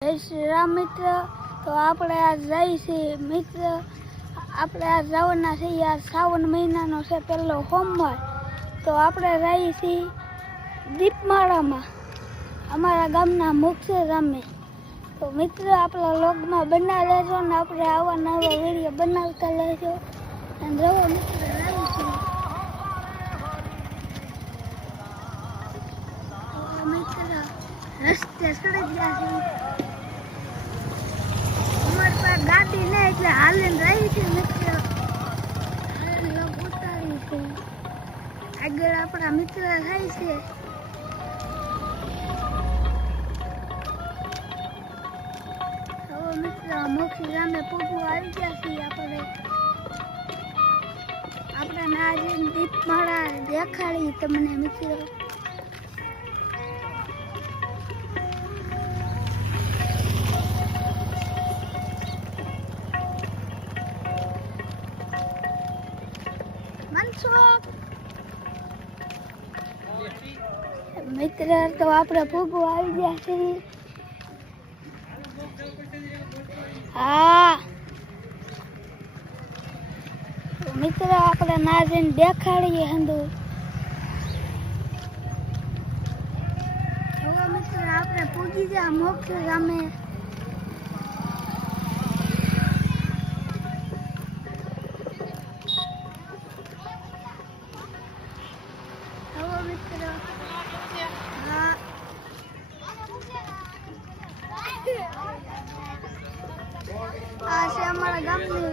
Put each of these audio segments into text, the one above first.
જય શ્રી રામ મિત્ર. તો આપણે આ જઈ છીએ મિત્ર. આપણે આ જવાના છીએ. આ શ્રાવણ મહિનાનો છે પહેલો સોમવાર. તો આપણે રહી છીએ દીપમાળામાં. અમારા ગામના મુખ્ય ગામે. તો મિત્ર, આપણા લોગમાં બના લેજો ને આપણે આવા નવા વીડિયો બનાવતા લેજો અને રવો મિત્ર રહી છીએ. મિત્ર રસ્તે ચડી ગયા છે. અમારી પાસે ગાડી ને એટલે હાલીને રહી છે મિત્ર ઉતારી છે. આગળ આપણા મિત્ર થાય છે. મિત્ર મોક્ષી ગામે પૂગવું આવી ગયા છીએ આપણે. આપણે ના જઈને દીપમાળા દેખાડી તમને મિત્રો. મનસુખ મિત્ર, તો આપણે ભૂગો આવી ગયા છે. હા. મિત્ર, આપણે ના જઈને દેખાડીએ હંદુ મિત્ર, આપણે પૂગી ગયા મોક્ષ ગામે મિત્ર હા. આ છે અમારા ગામની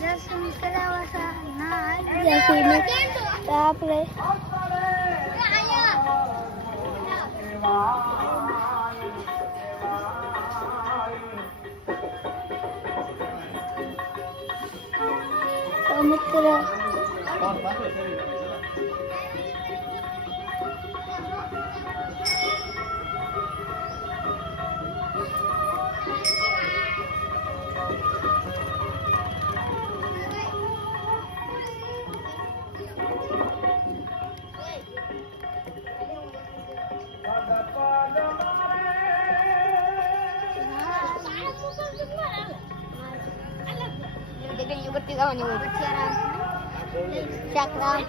દર્શન કરાવવા હતા. ના આવી ગયા. આપણે તો જગ્યાએ યુગતિ જવાની હોય શાકરામ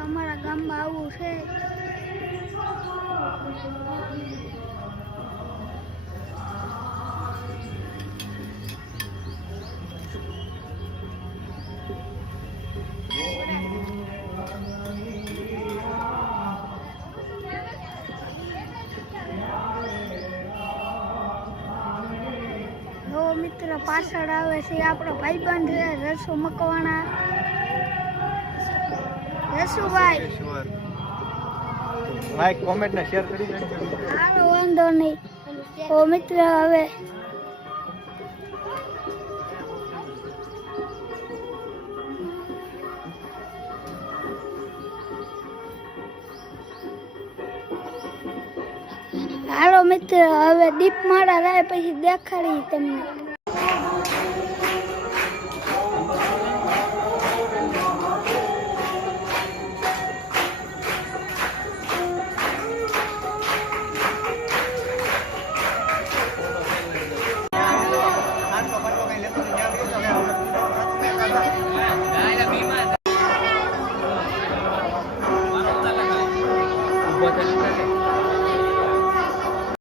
અમારા ગામમાં આવું છે. મિત્ર પાછળ આવે છે આપણો ભાઈબંધ છે રસુ મકવાણા. રસુભાઈ. લાઈક કોમેન્ટ ને શેર કરી દેજો. હાલો વાંધો નહીં. ઓ મિત્ર હવે હાલો મિત્ર હવે દીપ માળા રહે પછી દેખાડી તમને. Buat